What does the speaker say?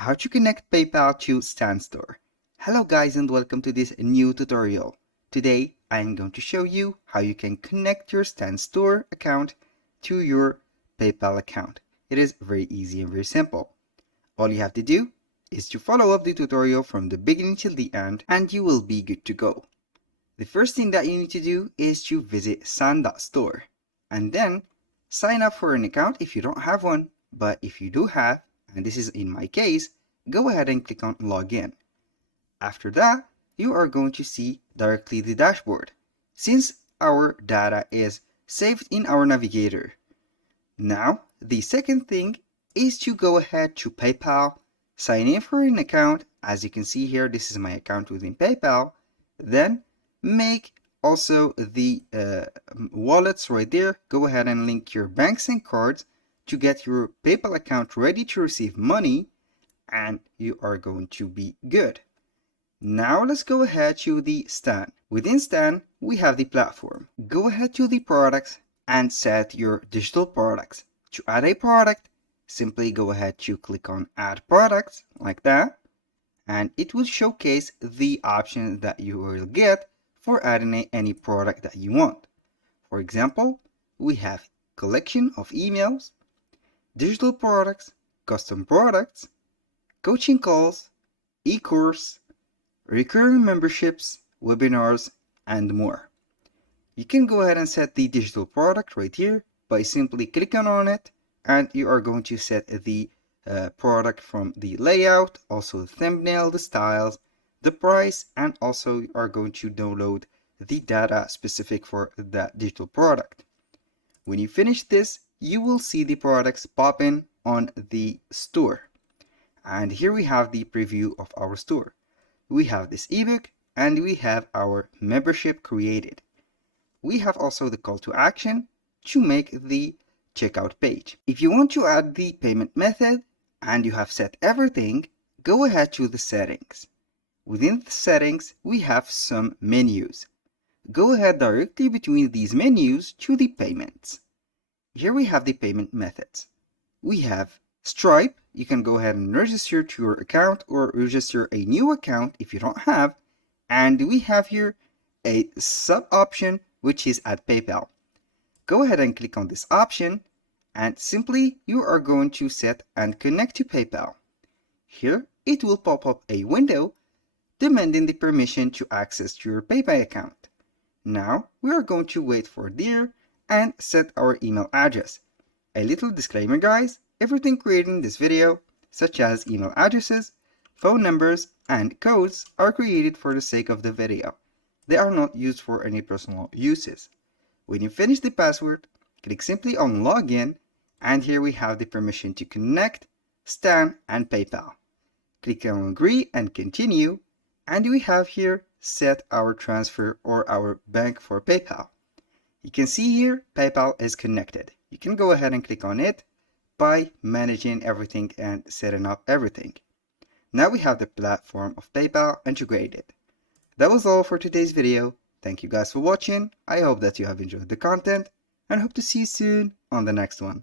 How to connect PayPal to Stan Store. Hello guys and welcome to this new tutorial. Today I am going to show you how you can connect your Stan Store account to your PayPal account. It is very easy and very simple. All you have to do is to follow up the tutorial from the beginning till the end and you will be good to go. The first thing that you need to do is to visit stan.store and then sign up for an account if you don't have one, but if you do have, and this is in my case, go ahead and click on login. After that, you are going to see directly the dashboard, since our data is saved in our navigator. Now, the second thing is to go ahead to PayPal, sign in for an account. As you can see here, this is my account within PayPal. Then make also the wallets right there. Go ahead and link your banks and cards to get your PayPal account ready to receive money, and you are going to be good. Now let's go ahead to the Stan. Within Stan, we have the platform. Go ahead to the products and set your digital products. To add a product, simply go ahead to click on add products like that, and it will showcase the options that you will get for adding any product that you want. For example, we have collection of emails, digital products, custom products, coaching calls, e-course, recurring memberships, webinars, and more. You can go ahead and set the digital product right here by simply clicking on it, and you are going to set the product from the layout, also the thumbnail, the styles, the price, and also you are going to download the data specific for that digital product. When you finish this, you will see the products popping on the store. And here we have the preview of our store. We have this ebook and we have our membership created. We have also the call to action to make the checkout page. If you want to add the payment method and you have set everything, go ahead to the settings. Within the settings, we have some menus. Go ahead directly between these menus to the payments. Here we have the payment methods. We have Stripe. You can go ahead and register to your account or register a new account if you don't have. And we have here a sub option, which is at PayPal. Go ahead and click on this option and simply you are going to set and connect to PayPal. Here it will pop up a window demanding the permission to access to your PayPal account. Now we are going to wait for there and set our email address. A little disclaimer guys, everything created in this video, such as email addresses, phone numbers, and codes are created for the sake of the video. They are not used for any personal uses. When you finish the password, click simply on login, and here we have the permission to connect, Stan, and PayPal. Click on agree and continue, and we have here set our transfer or our bank for PayPal. You can see here PayPal is connected. You can go ahead and click on it by managing everything and setting up everything. Now we have the platform of PayPal integrated. That was all for today's video. Thank you guys for watching. I hope that you have enjoyed the content and hope to see you soon on the next one.